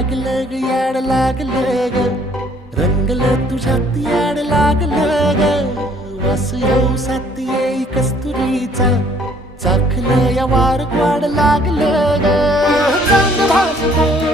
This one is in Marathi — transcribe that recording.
लागलं ग याड लागलं ग रंगलं तुझ्यात याड लागलं ग वास येऊ सात येई कस्तुरीचा चाखलं या वार वाड लागलं ग चांग भासतो